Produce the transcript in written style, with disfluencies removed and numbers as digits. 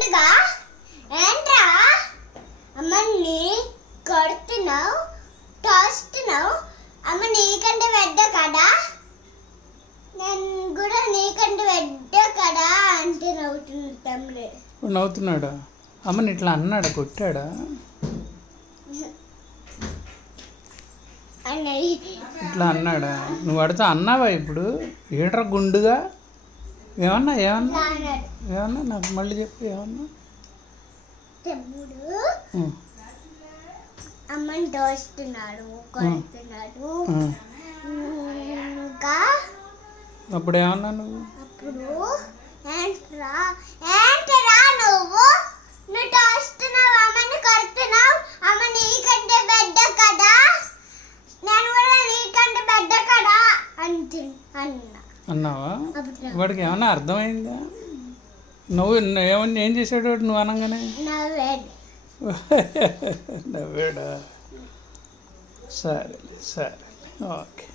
గుండుగా ఏంట్రా అమ్మని కొడుతున్నావు తోస్తున్నావు అమ్మ నీకంటే పెద్ద కదా నేను కూడా నీకంటే పెద్ద కదా అంటే నవ్వుతున్నాడు తమ్ముడు. నవ్వుతున్నాడా? అమ్మని ఇట్లా అన్నాడా? కొట్టాడా? ఇట్లా అన్నాడా? నువ్వు అడితే అన్నావా ఇప్పుడు? ఏట్రా గుండుగా ఏమన్నా ఏమన్నా ఏమన్నా నాకు మళ్ళీ చెప్పు. ఏమన్నా తమ్ముడు అమ్మని దోస్తున్నాడు కొడుతున్నాడు. ఇంకా అప్పుడు ఏమన్నా నువ్వు? అప్పుడు ఏంట్రా నువ్వు దోస్తున్నావు అమ్మని కొడుతున్నావు అమ్మ నీకంటే పెద్ద కదా నేను కూడా నీకంటే పెద్ద కదా అన్నావా? వాడికి ఏమన్నా అర్థమైందా? నువ్వు ఏమన్నా ఏం చేసాడు నువ్వు అనగానే? నవ్వాడా? సరే సరే ఓకే.